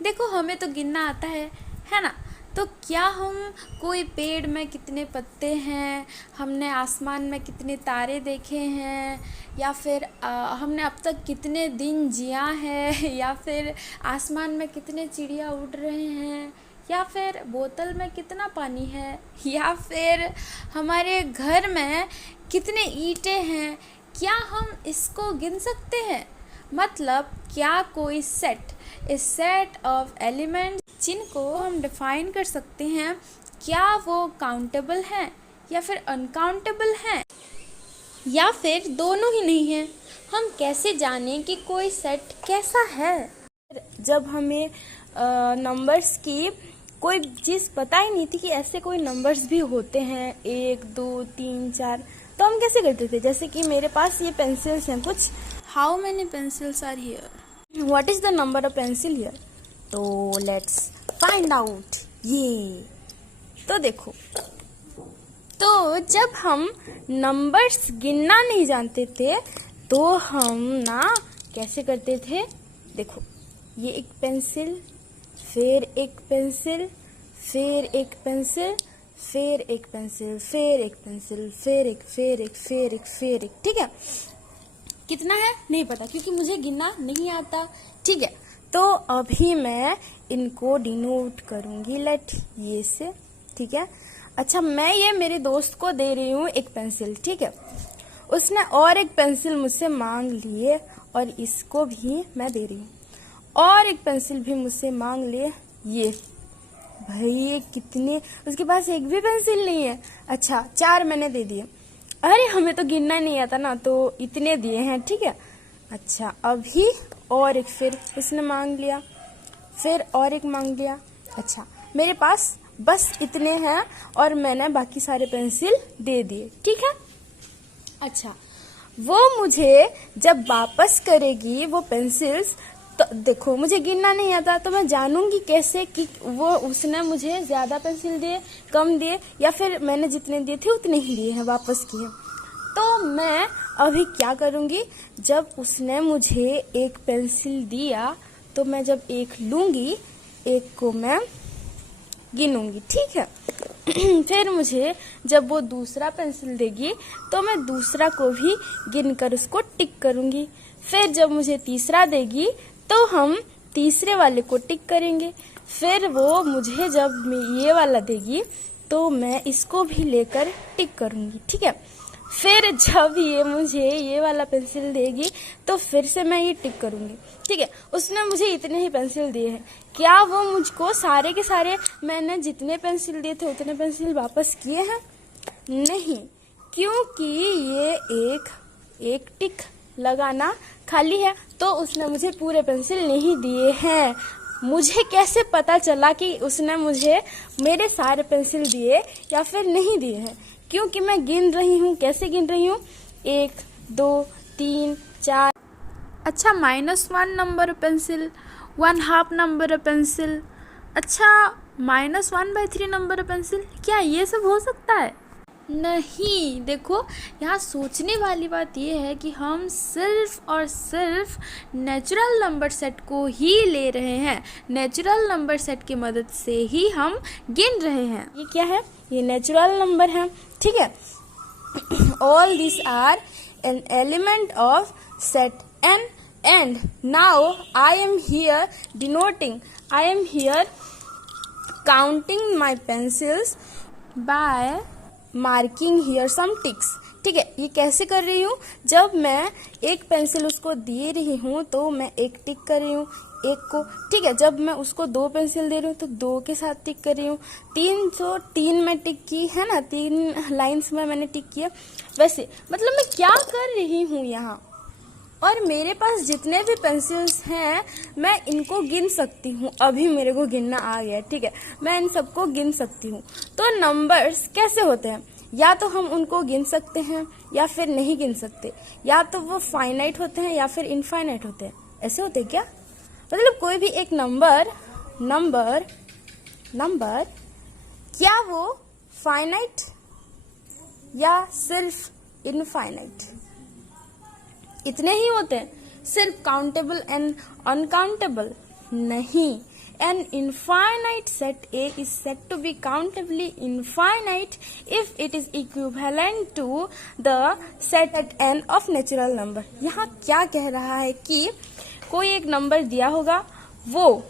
देखो हमें तो गिनना आता है ना। तो क्या हम कोई पेड़ में कितने पत्ते हैं, हमने आसमान में कितने तारे देखे हैं, या फिर हमने अब तक कितने दिन जिया है या फिर आसमान में कितने चिड़िया उड़ रहे हैं, या फिर बोतल में कितना पानी है, या फिर हमारे घर में कितने ईंटें हैं, क्या हम इसको गिन सकते हैं? मतलब क्या कोई सेट ऑफ एलिमेंट जिनको हम डिफाइन कर सकते हैं, क्या वो काउंटेबल हैं या फिर अनकाउंटेबल हैं, या फिर दोनों ही नहीं हैं? हम कैसे जानें कि कोई सेट कैसा है? जब हमें नंबर्स की कोई चीज़ पता ही नहीं थी कि ऐसे कोई नंबर्स भी होते हैं, 1 2 3 4, तो हम कैसे करते थे? जैसे कि मेरे पास ये पेंसिल्स हैं कुछ। How many pencils are here? What is the number of pencil here? तो लेट्स फाइंड आउट। ये तो देखो, तो जब हम नंबर्स गिनना नहीं जानते थे तो हम ना कैसे करते थे? देखो, ये एक पेंसिल, फिर एक पेंसिल, फिर एक पेंसिल, फिर एक पेंसिल, फिर एक पेंसिल, फिर एक, फिर एक, फिर एक, फिर एक। ठीक है, कितना है नहीं पता क्योंकि मुझे गिनना नहीं आता। ठीक है, तो अभी मैं इनको डिनोट करूंगी लेट ये से। ठीक है, अच्छा, मैं ये मेरे दोस्त को दे रही हूँ एक पेंसिल। ठीक है, उसने और एक पेंसिल मुझसे मांग लिए और इसको भी मैं दे रही हूँ, और एक पेंसिल भी मुझसे मांग लिए। ये भाई ये कितने, उसके पास एक भी पेंसिल नहीं है। अच्छा, 4 मैंने दे दिए। अरे हमें तो गिनना नहीं आता ना, तो इतने दिए हैं। ठीक है, अच्छा, अभी और एक फिर उसने मांग लिया, फिर और एक मांग लिया। अच्छा, मेरे पास बस इतने हैं और मैंने बाकी सारे पेंसिल दे दिए। ठीक है, अच्छा, वो मुझे जब वापस करेगी वो पेंसिल्स, तो देखो मुझे गिनना नहीं आता, तो मैं जानूंगी कैसे कि वो उसने मुझे ज्यादा पेंसिल दिए, कम दिए, या फिर मैंने जितने दिए थे उतने ही दिए हैं, वापस किए। तो मैं अभी क्या करूंगी, जब उसने मुझे एक पेंसिल दिया तो मैं जब एक लूंगी, एक को मैं गिनूंगी। ठीक है, फिर मुझे जब वो दूसरा पेंसिल देगी तो मैं दूसरा को भी गिनकर उसको टिक करूंगी। फिर जब मुझे तीसरा देगी तो हम तीसरे वाले को टिक करेंगे। फिर वो मुझे जब ये वाला देगी तो मैं इसको भी लेकर टिक करूंगी। ठीक है, फिर जब ये मुझे ये वाला पेंसिल देगी तो फिर से मैं ये टिक करूंगी। ठीक है, उसने मुझे इतने ही पेंसिल दिए हैं, क्या वो मुझको सारे के सारे मैंने जितने पेंसिल दिए थे उतने पेंसिल वापस किए हैं? नहीं, क्योंकि ये एक टिक लगाना खाली है, तो उसने मुझे पूरे पेंसिल नहीं दिए हैं। मुझे कैसे पता चला कि उसने मुझे मेरे सारे पेंसिल दिए या फिर नहीं दिए हैं? क्योंकि मैं गिन रही हूँ। कैसे गिन रही हूँ? 1 2 3 4। अच्छा, -1 नंबर पेंसिल, 1/2 नंबर पेंसिल, अच्छा -1/3 नंबर पेंसिल, क्या ये सब हो सकता है? नहीं, देखो यहाँ सोचने वाली बात ये है कि हम सिर्फ और सिर्फ नेचुरल नंबर सेट को ही ले रहे हैं, नेचुरल नंबर सेट की मदद से ही हम गिन रहे हैं। ये क्या है? ये नेचुरल नंबर है। ठीक है, all this are an element of set n, and now I am here denoting, I am here counting my pencils by marking here some ticks. ठीक है, ये कैसे कर रही हूँ? जब मैं एक पेंसिल उसको दे रही हूँ तो मैं एक टिक कर रही हूँ, एक को। ठीक है, जब मैं उसको 2 पेंसिल दे रही हूँ तो 2 के साथ टिक कर रही हूँ। 303 में टिक की है ना, 3 लाइन्स में मैंने टिक किया। वैसे मतलब मैं क्या कर रही हूँ यहाँ, और मेरे पास जितने भी पेंसिल्स हैं मैं इनको गिन सकती हूँ। अभी मेरे को गिनना आ गया। ठीक है, मैं इन सबको गिन सकती हूँ। तो नंबर्स कैसे होते हैं? या तो हम उनको गिन सकते हैं या फिर नहीं गिन सकते, या तो वो फाइनाइट होते हैं या फिर इनफाइनाइट होते हैं। ऐसे होते हैं क्या? मतलब कोई भी एक नंबर क्या वो फाइनाइट या सिर्फ इनफाइनाइट? इतने ही होते हैं? सिर्फ काउंटेबल एंड अनकाउंटेबल? नहीं, An infinite set A is said to be countably infinite if it is equivalent to the set n of natural number. यहाँ क्या कह रहा है कि कोई एक नंबर दिया होगा, वो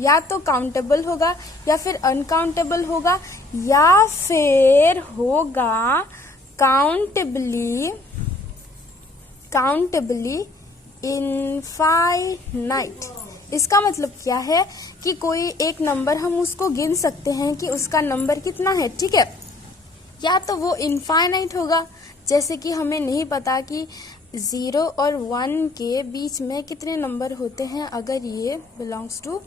या तो काउंटेबल होगा या फिर अनकाउंटेबल होगा या फिर होगा काउंटेबली इनफाइनाइट. इसका मतलब क्या है कि कोई एक नंबर हम उसको गिन सकते हैं कि उसका नंबर कितना है. ठीक है, या तो वो इनफाइनाइट होगा, जैसे कि हमें नहीं पता कि 0 और 1 के बीच में कितने नंबर होते हैं अगर ये belongs to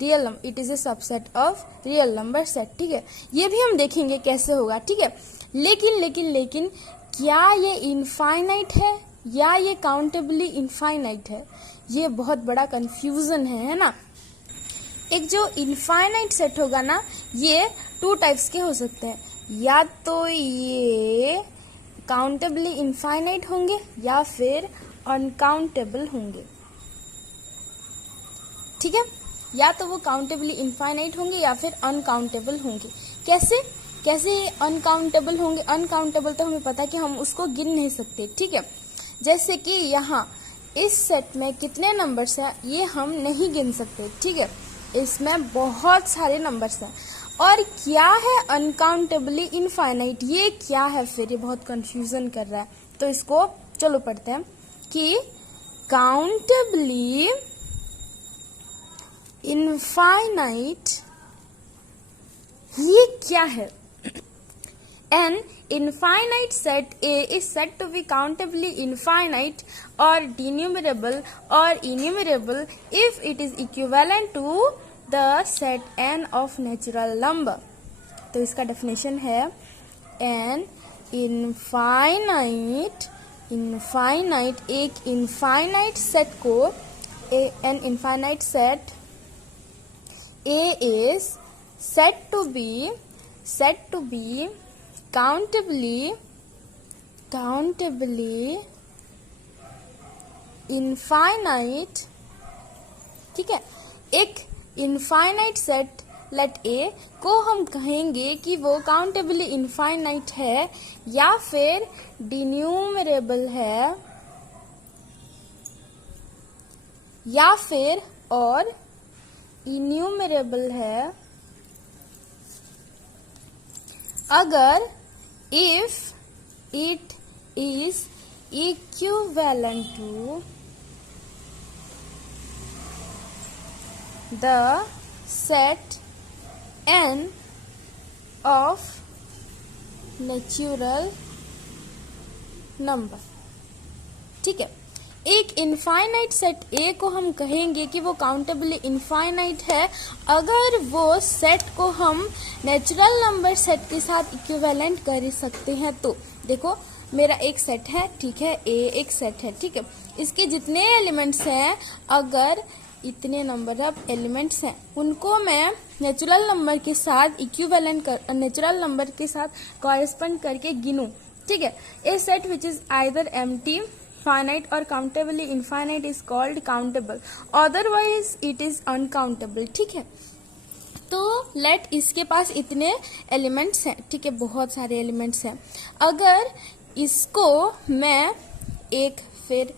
real number, it is a subset of real number set. ठीक है, ये भी हम देखेंगे कैसे होगा. ठीक है, लेकिन क्या ये इनफाइनाइट है या ये काउंटेबली इनफाइनाइट है, ये बहुत बड़ा कंफ्यूजन है ना. एक जो इनफाइनाइट सेट होगा ना, ये 2 टाइप्स के हो सकते हैं. या तो ये काउंटेबली इनफाइनाइट होंगे या फिर अनकाउंटेबल होंगे. ठीक है, या तो वो काउंटेबली इनफाइनाइट होंगे या फिर अनकाउंटेबल होंगे. कैसे अनकाउंटेबल होंगे? अनकाउंटेबल तो हमें पता है कि हम उसको गिन नहीं सकते. ठीक है, जैसे कि यहाँ इस सेट में कितने नंबर्स हैं ये हम नहीं गिन सकते. ठीक है, इसमें बहुत सारे नंबर्स हैं. और क्या है अनकाउंटेबली इनफाइनाइट, ये क्या है फिर? ये बहुत कंफ्यूजन कर रहा है. तो इसको चलो पढ़ते हैं कि काउंटेबली इनफाइनाइट ये क्या है. An infinite set A is said to be countably infinite or denumerable or enumerable if it is equivalent to the set n of natural number. तो इसका डेफिनेशन है an infinite एक infinite set को an infinite set A is said to be countably infinite. ठीक है, एक infinite set late ए को हम कहेंगे कि वो काउंटेबली इनफाइनाइट है या फिर डिन्यूमरेबल है या फिर और इन्यूमरेबल है अगर if it is equivalent to the set n of natural number. ठीक है, एक इनफाइनाइट सेट ए को हम कहेंगे कि वो काउंटेबली इनफाइनाइट है अगर वो सेट को हम नेचुरल नंबर सेट के साथ इक्विवेलेंट कर सकते हैं. तो देखो, मेरा एक सेट है, ठीक है, ए एक सेट है. ठीक है, इसके जितने एलिमेंट्स हैं, अगर इतने नंबर ऑफ एलिमेंट्स हैं उनको मैं नेचुरल नंबर के साथ इक्विवेलेंट कर नेचुरल नंबर के साथ कॉरेस्पॉन्ड करके गिनूं. ठीक है, a set which is either empty finite or countably infinite is called countable, otherwise it is uncountable. ठीक है, तो लेट इसके पास इतने एलिमेंट्स हैं. ठीक है, बहुत सारे एलिमेंट्स हैं. अगर इसको मैं 1 फिर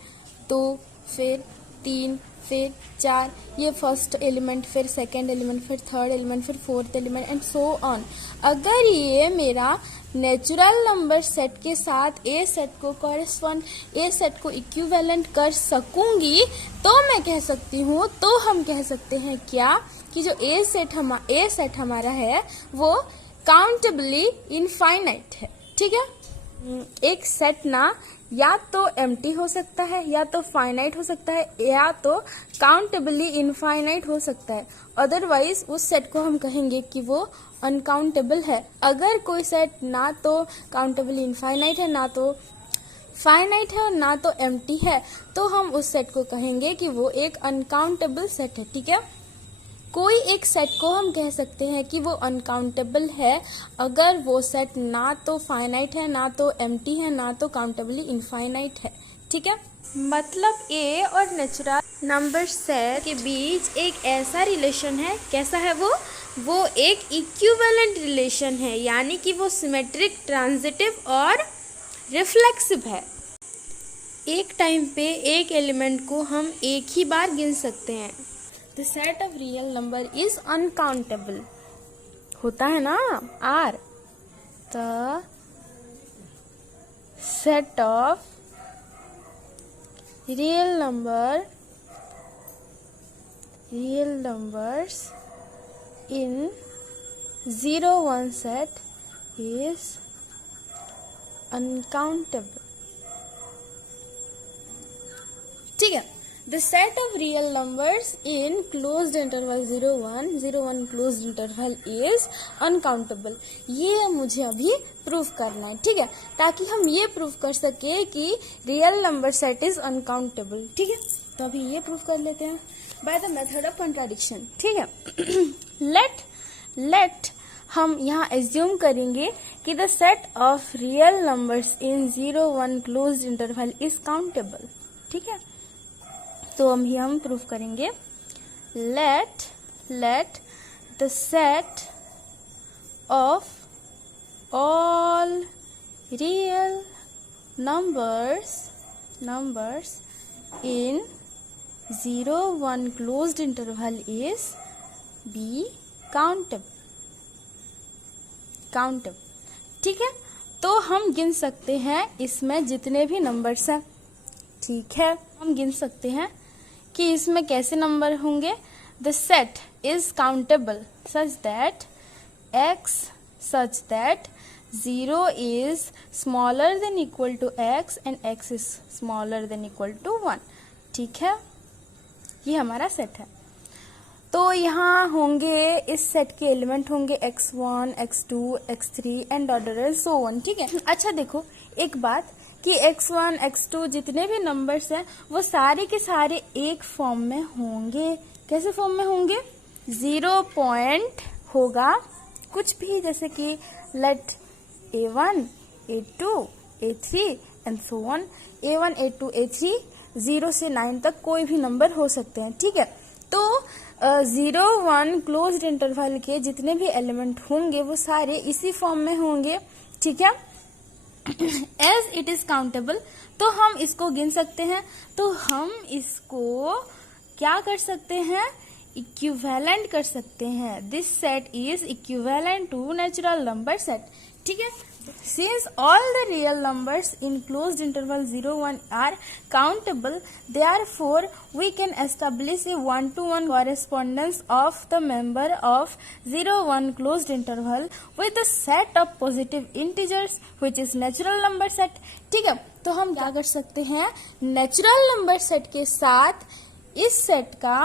2 फिर 3 फिर 4, ये फर्स्ट एलिमेंट, फिर सेकेंड एलिमेंट, फिर थर्ड एलिमेंट, फिर fourth element and so on, अगर ये मेरा नेचुरल नंबर सेट के साथ ए सेट को कॉरेस्पॉन्ड ए सेट को इक्विवेलेंट कर सकूंगी तो मैं कह सकती हूँ, तो हम कह सकते हैं क्या कि जो ए सेट हमारा है वो काउंटेबली इनफाइनाइट है. ठीक है, एक सेट ना या तो एम्प्टी हो सकता है या तो फाइनाइट हो सकता है या तो काउंटेबली इनफाइनाइट हो सकता है. अदरवाइज उस सेट को हम कहेंगे कि वो अनकाउंटेबल है. अगर कोई सेट ना तो काउंटेबली इनफाइनाइट है, ना तो फाइनाइट है और ना तो एम्प्टी है, तो हम उस सेट को कहेंगे कि वो एक अनकाउंटेबल सेट है. ठीक है, कोई एक सेट को हम कह सकते हैं कि वो अनकाउंटेबल है अगर वो सेट ना तो फाइनाइट है, ना तो एम्प्टी है, ना तो काउंटेबली इनफाइनाइट है. ठीक है। मतलब ए और नेचुरल नंबर सेट के बीच एक ऐसा रिलेशन है, कैसा है वो एक इक्विवेलेंट रिलेशन है, यानी कि वो सिमेट्रिक, ट्रांजिटिव और रिफ्लेक्सिव है। एक टाइम पे एक एलिमेंट को हम एक ही बार गिन सकते हैं। The set of real number is uncountable, होता है ना R. The set of real numbers in 0-1 set is uncountable, ठीक है। The set of real numbers in closed interval 0-1 closed interval is uncountable, ये मुझे अभी प्रूफ करना है, ठीक है, ताकि हम ये प्रूफ कर सके कि real number set is uncountable, ठीक है। तो अभी ये प्रूफ कर लेते हैं by the method of contradiction, ठीक है। लेट हम यहाँ एज्यूम करेंगे कि the set of real numbers in 0-1 closed interval is countable, ठीक है। तो हम प्रूफ करेंगे let the set of all real numbers in 0-1 closed interval is be countable, ठीक है। तो हम गिन सकते हैं इसमें जितने भी नंबर्स हैं, ठीक है। हम गिन सकते हैं कि इसमें कैसे नंबर होंगे। The set is countable such that 0 is smaller than equal to x and x is smaller than equal to 1, ठीक है। ये हमारा सेट है। तो यहाँ होंगे, इस सेट के एलिमेंट होंगे x1, x2, x3 and order is so on, ठीक है। अच्छा देखो एक बात कि x1, x2 जितने भी नंबर्स हैं वो सारे के सारे एक फॉर्म में होंगे। कैसे फॉर्म में होंगे? 0 पॉइंट होगा कुछ भी, जैसे कि late A1, A2, A3 and so on. A1, A2, A3 0 से 9 तक कोई भी नंबर हो सकते हैं, ठीक है। तो 0-1 क्लोज्ड इंटरवल के जितने भी एलिमेंट होंगे वो सारे इसी फॉर्म में होंगे, ठीक है। एज इट इज काउंटेबल, तो हम इसको गिन सकते हैं। तो हम इसको क्या कर सकते हैं? इक्विवेलेंट कर सकते हैं। This set is equivalent to natural number set, ठीक है। Since all the real numbers in closed interval 0-1 are countable, therefore we can establish a one-to-one correspondence of the member of 0-1 closed interval with the set of positive integers which is natural number set, ठीक है। तो हम क्या कर सकते हैं? Natural number set के साथ इस सेट का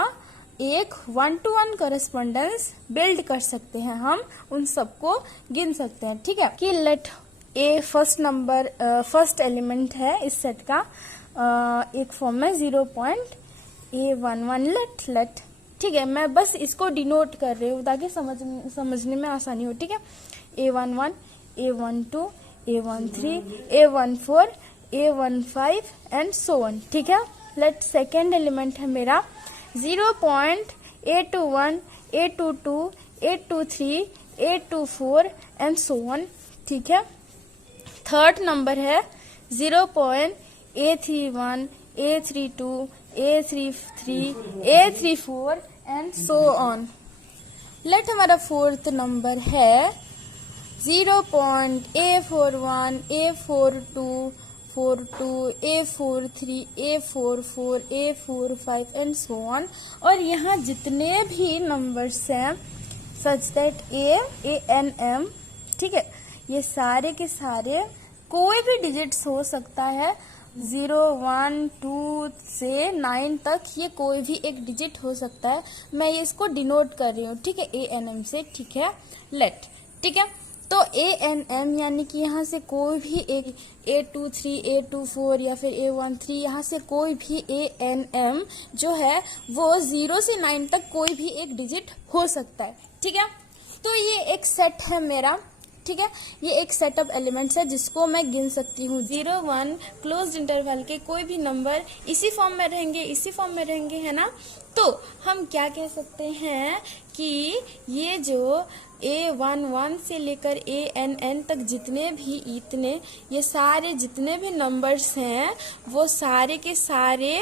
एक 1-to-1 कॉरेस्पॉन्डेंस बिल्ड कर सकते हैं, हम उन सबको गिन सकते हैं, ठीक है। कि लेट ए फर्स्ट एलिमेंट है इस सेट का, एक फॉर्म में 0.A11 लेट, ठीक है। मैं बस इसको डिनोट कर रही हूँ ताकि समझने में आसानी हो, ठीक है। A11, A12, A13, A14, A15 and so on, ठीक है। लेट सेकेंड एलिमेंट है मेरा 0.A21, A22, A23, A24 and so on, ठीक है। थर्ड नंबर है 0.A31, A32, A33, A34 and so on. Let हमारा फोर्थ नंबर है 0.A41, A42, A43, A44, A45 and so on. और यहाँ जितने भी नंबर्स हैं सच दैट ANM, ठीक है, ये सारे के सारे कोई भी डिजिट्स हो सकता है, 0, 1, 2 से 9 तक ये कोई भी एक डिजिट हो सकता है। मैं ये इसको डिनोट कर रही हूँ, ठीक है, ANM से, ठीक है। लेट, ठीक है। तो ANM यानी कि यहाँ से कोई भी एक A23, A24 या फिर A13, यहाँ से कोई भी ANM जो है वो 0 से 9 तक कोई भी एक डिजिट हो सकता है, ठीक है। तो ये एक सेट है मेरा, ठीक है। ये एक सेट ऑफ एलिमेंट्स है जिसको मैं गिन सकती हूँ। 0 1 क्लोज्ड इंटरवल के कोई भी नंबर इसी फॉर्म में रहेंगे, है ना। तो हम क्या कह सकते हैं कि ये जो A11 से लेकर ANN तक ये सारे जितने भी नंबर्स हैं वो सारे के सारे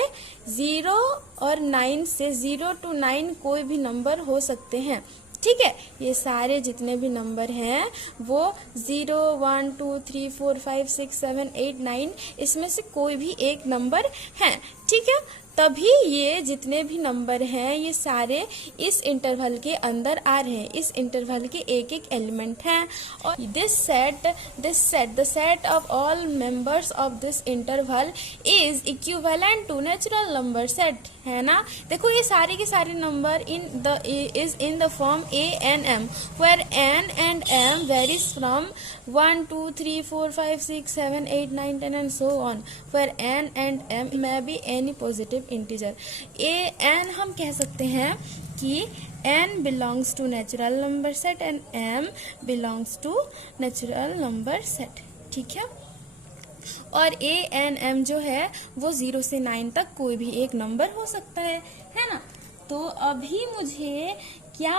0 और 9 से 0 to 9 कोई भी नंबर हो सकते हैं, ठीक है। ये सारे जितने भी नंबर हैं वो 0 1 2 3 4 5 6 7 8 9 इसमें से कोई भी एक नंबर है, ठीक है। तभी ये जितने भी नंबर हैं ये सारे इस इंटरवल के अंदर आ रहे हैं, इस इंटरवल के एक एक एलिमेंट हैं। और the set of all members of this interval is equivalent to natural number set, है ना। देखो ये सारे के सारे number is in the form ANM where N and M varies from 1 2 3 4 5 6 7 8 9 10 and so on, where N and M may be any positive integer. N हम कह सकते हैं कि N belongs to natural number set and M belongs to natural number set, ठीक है। और ANM जो है वो 0 से 9 तक कोई भी एक नंबर हो सकता है ना। तो अभी मुझे क्या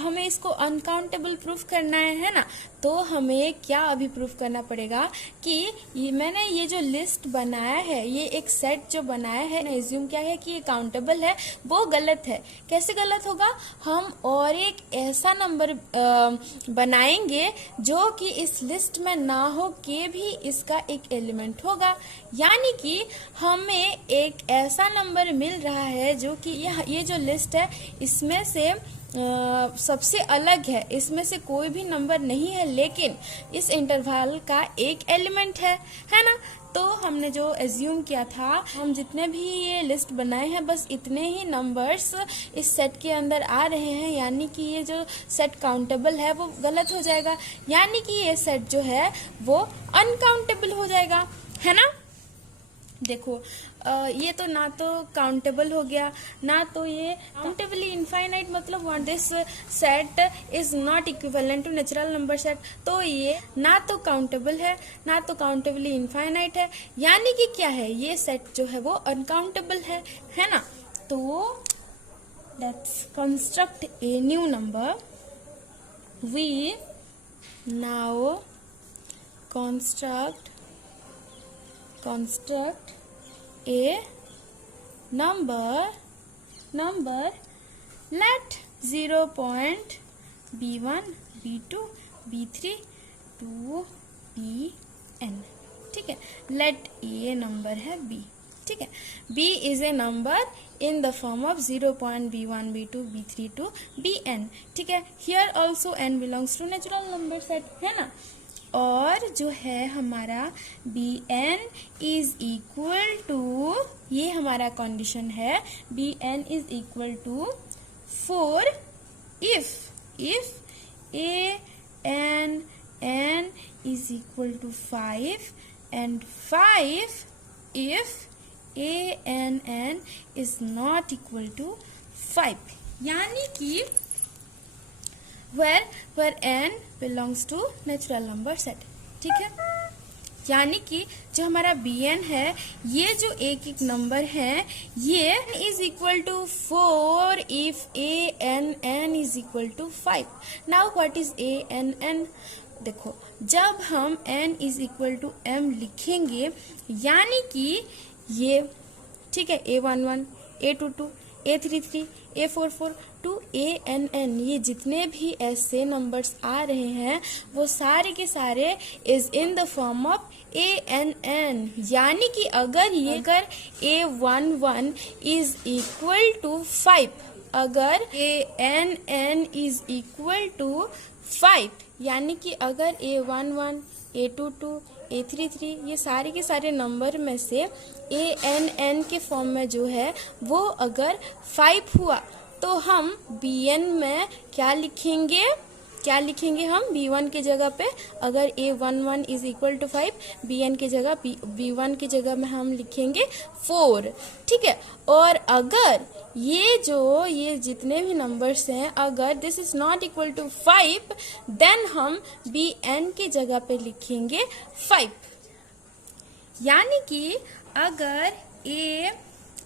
हमें इसको अनकाउंटेबल प्रूफ करना है ना। तो हमें क्या अभी प्रूफ करना पड़ेगा कि मैंने ये जो लिस्ट बनाया है, ये एक सेट जो बनाया है ना, एज्यूम क्या है कि ये काउंटेबल है, वो गलत है। कैसे गलत होगा? हम और एक ऐसा नंबर बनाएंगे जो कि इस लिस्ट में ना हो के भी इसका एक एलिमेंट होगा, यानी कि हमें एक ऐसा नंबर मिल रहा है जो कि ये जो लिस्ट है इसमें से सबसे अलग है, इसमें से कोई भी नंबर नहीं है, लेकिन इस इंटरवल का एक एलिमेंट है ना। तो हमने जो एज्यूम किया था, हम जितने भी ये लिस्ट बनाए हैं बस इतने ही नंबर्स इस सेट के अंदर आ रहे हैं, यानी कि ये जो सेट काउंटेबल है वो गलत हो जाएगा, यानी कि ये सेट जो है वो अनकाउंटेबल हो जाएगा, है ना। देखो ये तो ना तो काउंटेबल हो गया, ना तो ये काउंटेबली इनफाइनाइट, मतलब what this set is not equivalent to natural number set. तो ये ना तो काउंटेबल है, ना तो काउंटेबली इनफाइनाइट है, यानी कि क्या है, ये सेट जो है वो अनकाउंटेबल है ना। तो let's construct a new number. We now construct a number let 0.b1 b2 b3 to bn, ठीक है। let a नंबर है b, ठीक है। b is a number in the form of 0.b1 b2 b3 to bn, ठीक है। here also n belongs to natural number set, है ना। और जो है हमारा bn इज इक्वल टू, ये हमारा कंडीशन है, bn is equal to 4 if an is equal to 5 and 5 if ann is not equal to 5, यानी कि where n belongs to natural number set, ठीक है। यानी कि जो हमारा bn है, ये जो एक एक नंबर है, ये is equal to 4 if ann is equal to 5. now what is ann? देखो जब हम n is equal to m लिखेंगे, यानी कि ये, ठीक है, a11 a22 a33 a44 to ann, ये जितने भी ऐसे नंबर्स आ रहे हैं वो सारे के सारे is in the form of ann, यानी कि अगर a11 इज इक्वल टू 5, अगर ann इज इक्वल टू 5, यानी कि अगर a11 a22 a33 ये सारे के सारे नंबर में से ann के फॉर्म में जो है वो अगर 5 हुआ, तो हम bn में क्या लिखेंगे हम b1 के जगह पे, अगर a11 is equal to 5, bn के जगह b1 की जगह में हम लिखेंगे 4, ठीक है। और अगर ये जितने भी नंबर्स हैं, अगर this is not equal to 5 then हम बी एन की जगह पे लिखेंगे 5। यानी कि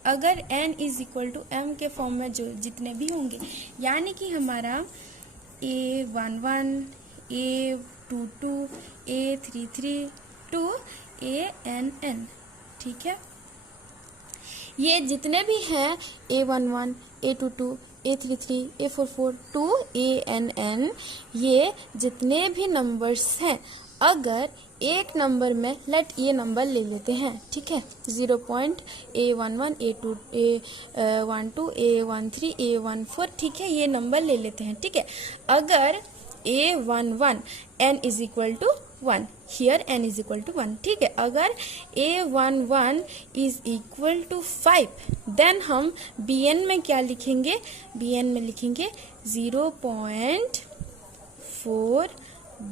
अगर n is equal to m के फॉर्म में जो जितने भी होंगे, यानी कि हमारा A11 A22 A33 to ANN, ठीक है। ये जितने भी हैं A11 A22 A33 A44 to ANN, ये जितने भी नंबर्स हैं, अगर एक नंबर में लेट ये नंबर ले लेते हैं, ठीक है, 0.A11 A12 A13 A14, ठीक है, ये नंबर ले लेते हैं, ठीक है। अगर A11 n is equal to 1, here n is equal to 1, ठीक है। अगर A11 is equal to 5 then हम Bn में क्या लिखेंगे, Bn में लिखेंगे 0.4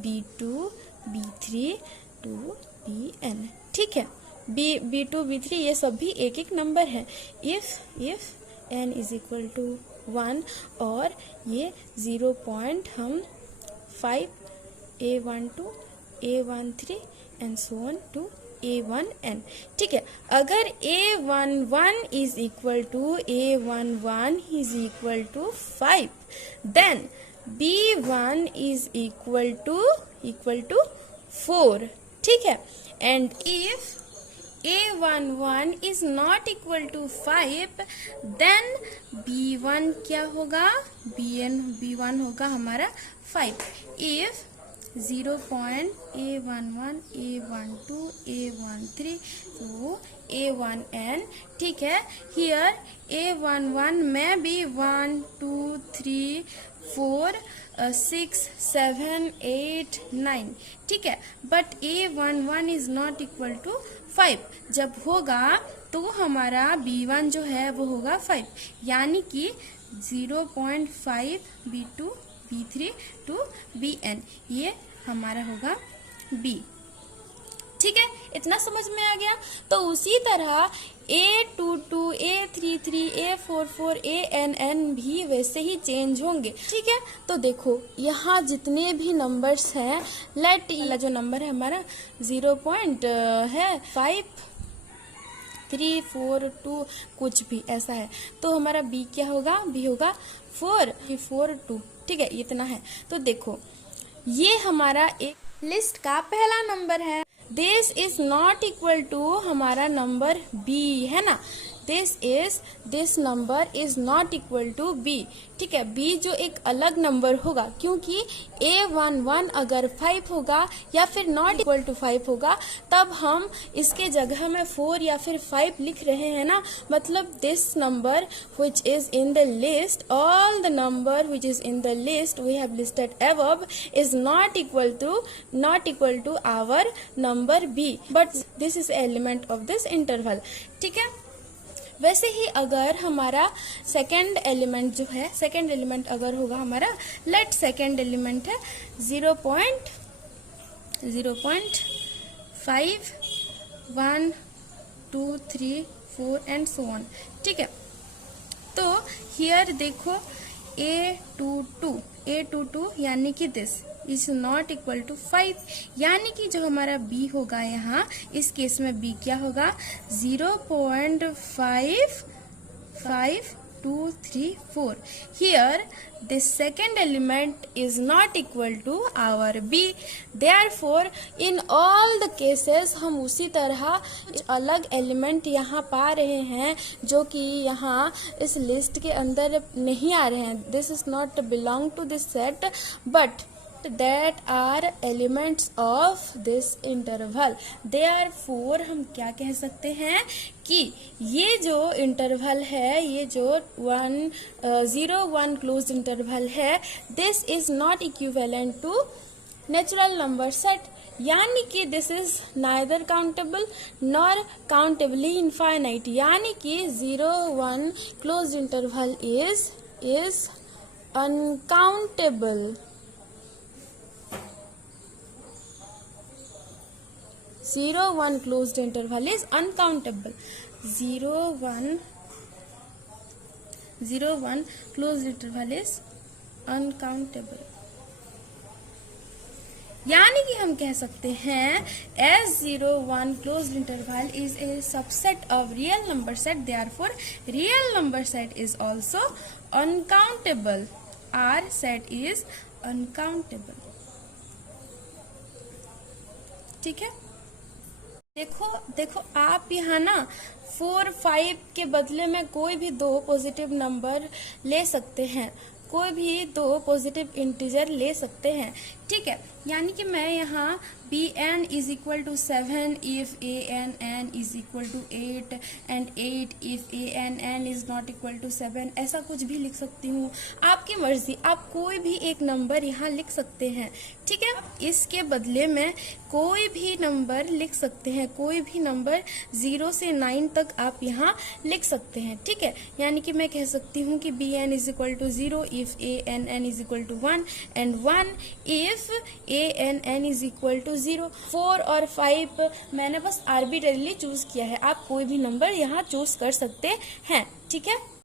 B2 B3 टू Bn, ठीक है। B2 B3 ये सभी एक एक नंबर है। If n is equal to 1 और ये 0.5 A12 A13 and so on to A1n, ठीक है। अगर A11 is equal to 5 then B1 is equal to 4, ठीक है। And if A11 is not equal to 5 then B1 क्या होगा, B1 होगा हमारा 5। इफ 0.A11 A12 A13 तो A1n, ठीक है। हियर A11 में भी 1 2 3 4 6 7 8 9, ठीक है। But A11 is not equal to 5 जब होगा तो हमारा B1 जो है वो होगा 5, यानी कि 0.5 B2 B3 टू Bn, ये हमारा होगा B, ठीक है। इतना समझ में आ गया। तो उसी तरह A22 A33 A44 ANN भी वैसे ही चेंज होंगे, ठीक है। तो देखो यहाँ जितने भी नंबर्स हैं, लेट जो नंबर है हमारा 0.532 कुछ भी ऐसा है, तो हमारा B क्या होगा, B होगा 442, ठीक है, इतना है। तो देखो ये हमारा एक लिस्ट का पहला नंबर है। This is not equal to हमारा नंबर B है ना, this number is not equal to B, ठीक है। B जो एक अलग नंबर होगा, क्योंकि A11 अगर 5 होगा या फिर नॉट इक्वल टू 5 होगा, तब हम इसके जगह में 4 या फिर 5 लिख रहे हैं ना, मतलब this number which is in the list, all the number which is in the list we have listed above is not equal to our number B, but this is element of this interval, ठीक है। वैसे ही अगर हमारा second element जो है, second element अगर होगा हमारा, लेट सेकेंड एलिमेंट है 0.5 1 2 3 4 एंड सो ऑन, ठीक है। तो हियर देखो A22 यानी कि this is not equal to 5, यानी कि जो हमारा B होगा यहाँ, इस केस में B क्या होगा 0.5524। Here this second element is not equal to our B, therefore in all the cases हम उसी तरह अलग एलिमेंट यहाँ पा रहे हैं जो कि यहाँ इस लिस्ट के अंदर नहीं आ रहे हैं। This is not belong to this set but that are elements of this interval, therefore हम क्या कह सकते हैं कि ये जो इंटरवल है, ये जो 0-1 क्लोज इंटरवल है, this is not equivalent to natural number set, यानी कि this is neither countable nor countably infinite, यानी कि 0-1 close interval is uncountable. 0-1 closed interval is uncountable. 0-1 0 1 closed interval is uncountable। यानी कि हम कह सकते हैं S0 1 closed interval is a subset of real number set, therefore real number set is also uncountable। R set is uncountable। ठीक है, देखो आप यहाँ ना 4 5 के बदले में कोई भी दो पॉजिटिव नंबर ले सकते हैं, कोई भी दो पॉजिटिव इंटीजर ले सकते हैं। ठीक है, यानी कि मैं यहाँ bn is equal to 7 if ann is equal to 8 and 8 if ann is not equal to 7, ऐसा कुछ भी लिख सकती हूँ। आपकी मर्जी, आप कोई भी एक नंबर यहाँ लिख सकते हैं। ठीक है, इसके बदले में कोई भी नंबर लिख सकते हैं, कोई भी नंबर 0 से 9 तक आप यहाँ लिख सकते हैं। ठीक है, यानी कि मैं कह सकती हूँ कि bn is equal to 0 if ann is equal to 1 and 1 if ann is equal to 0। 4 और 5 मैंने बस आर्बिट्रेरीली चूज किया है, आप कोई भी नंबर यहाँ चूज कर सकते हैं। ठीक है।